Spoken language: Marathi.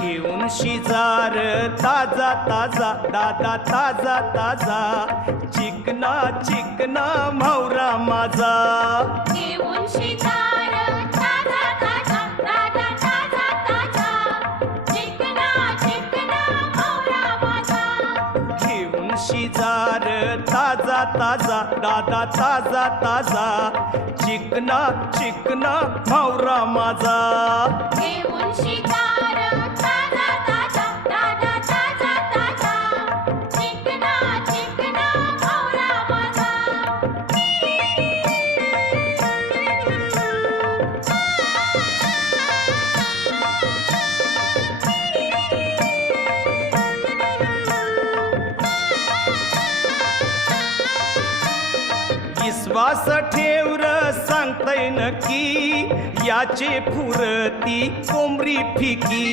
घेऊन शिजार ताजा ताजा दादा ताजा ताजा चिकना चिकना म्हावरा माझा घेऊन शिजार ताजा ताजा दादा ताजा ताजा चिकना चिकना म्हावरा माझा घेऊन शिजार ताजा ताजा दादा ताजा ताजा चिकना चिकना म्हावरा माझा घेऊन शिकार ताजा ताजा दादा ताजा ताजा चिकना चिकना म्हावरा माझा विश्वास ठेवर सांगतय नक्की याचे फुरती कोंबरी फिकी